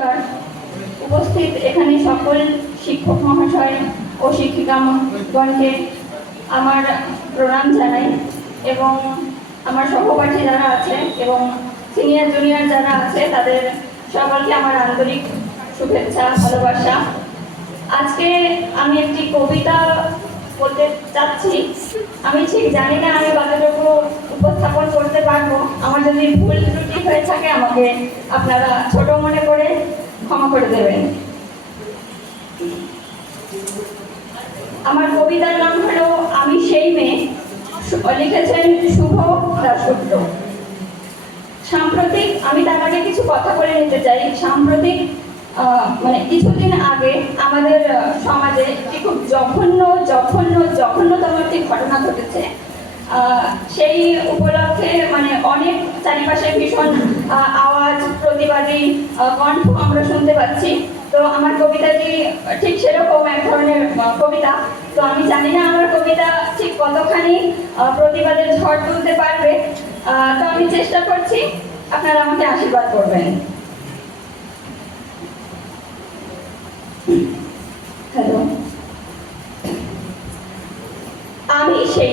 নমস্কার। উপস্থিত এখানে সকল শিক্ষক মহাশয় ও শিক্ষিকাগণকে আমার প্রণাম জানাই এবং আমার সহপাঠী যারা আছে এবং সিনিয়র জুনিয়র যারা আছে, তাদের সকলকে আমার আন্তরিক শুভেচ্ছা, ভালোবাসা। আজকে আমি একটি কবিতা বলতে চাচ্ছি। আমি ঠিক জানি না আমি কতটুকু পারব। আমার যদি ভুল ত্রুটি হয়ে থাকে, আমাকে আপনারা ছোট মনে করে ক্ষমা করে দেবেন। আমার কবিতার নাম হলো, আমি সেই মেয়ে। লিখেছেন শুভ দাসগুপ্ত সাম্প্রতিক, আমি তার আগে কিছু কথা বলে নিতে চাই। সাম্প্রতিক মানে কিছুদিন আগে আমাদের সমাজে একটি খুব জঘন্য জঘন্য, জঘন্যতম একটি ঘটনা ঘটেছে। সেই উপলক্ষে মানে অনেক চারিপাশে ভীষণ আওয়াজ, প্রতিবাদী কণ্ঠ আমরা শুনতে পাচ্ছি। তো আমার কবিতাটি ঠিক সেরকম এক ধরনের কবিতা? তো আমি জানি না আমার কবিতা ঠিক কতখানি প্রতিবাদের ঝড় তুলতে পারবে। তো আমি চেষ্টা করছি, আপনারা আমাকে আশীর্বাদ করবেন। হ্যালো? আমি সেই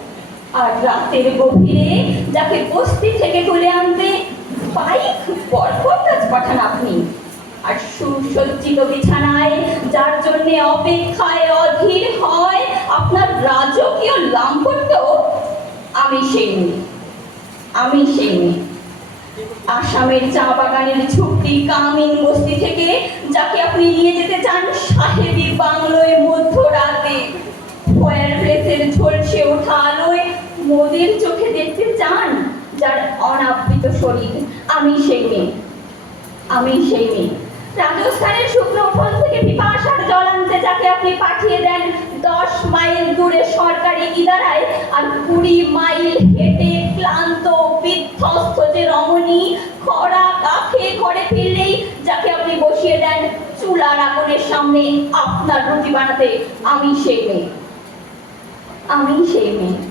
আর রাতের গভীরে যাকে বস্তি থেকে তুলে আনতে বাইক বরকতাজ পাঠান আপনি। আর সুসজ্জিত বিছানায়, যার জন্য অপেক্ষায় অধীর হয় আপনার রাজকীয় লাম্পট্য আমি সেই আমি সেই আসামের চা বাগানের ঝুপড়ি কামিন বস্তি থেকে যাকে আপনি নিয়ে যেতে চান, সাহেবী বাংলোয় মোদের চোখে দেখতে চান যার অনাবৃত শরীর। আমি সেই মেয়ে। আমি সেই মেয়ে। রাজস্থানের শুকনো থেকে পিপাসার জল আনতে যাকে আপনি পাঠিয়ে দেন দশ মাইল দূরে সরকারি ইদারায় আর কুড়ি মাইল হেঁটে ক্লান্ত, বিধ্বস্ত যে রমণী খরা কাফে ঘরে ফিরলেই যাকে আপনি বসিয়ে দেন চুলার আগুনের সামনে আপনার রুটি বানাতে আমি সেই মেয়ে। আমি সেই মেয়ে।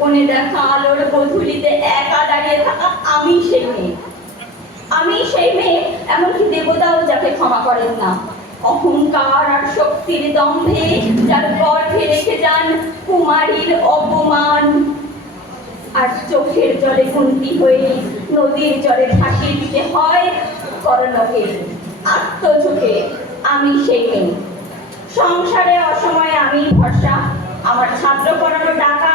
কোণে দেখা আলোর গধূলিতে একা দাঁড়িয়ে থাকা আমি সেই মেয়ে। আমি সেই মেয়ে, এমনকি দেবতাও যাকে ক্ষমা করেন না। অহংকার আর শক্তির দম্ভে যার গর্ভে রেখে যান কুমারীর অপমান। আর চোখের জলে কুন্তি হয়ে নদীর জলে ভাসিয়ে দিতে হয় করণকে আত্মঝুঁকে আমি সেই মেয়ে। সংসারে অসময়ে আমি ভরসা। আমার ছাত্র পড়ানো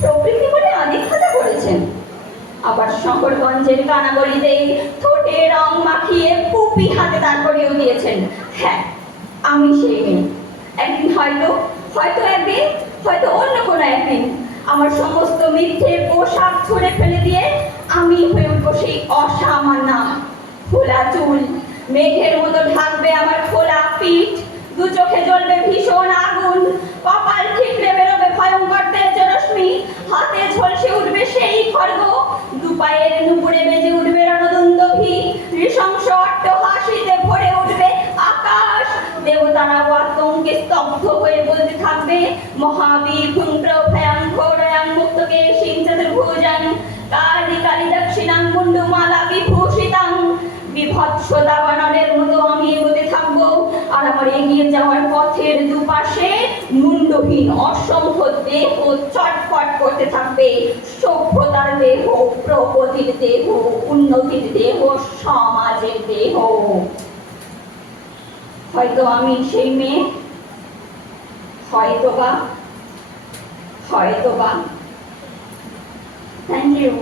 প্রকৃতি বলে আদিক্ষতা করেছেন আবার শঙ্করগঞ্জের কানাগলিতে ঠোঁটে রং মাখিয়ে পুপি হাতে দাঁড় করিয়েও দিয়েছেন। হ্যাঁ আমি সেই মেয়ে। একদিন হয়তো হয়তো একদিন, হয়তো অন্য কোনো একদিন আমার সমস্ত মিথ্যে পোশাক ছুঁড়ে ফেলে দিয়ে আমি হয়ে উঠবো সেই অসামান্যা খোলা চুল। মেঘের মতো ঢাকবে দুপাশে মুন্ডহীন অসংখ্য দেহ চটপট করতে থাকবে। সভ্যতার দেহ, প্রগতির দেহ, উন্নতির দেহ, সমাজের দেহ। হয়তো আমি সেই মেয়ে, হয়তো বা হয়তো বা। Thank you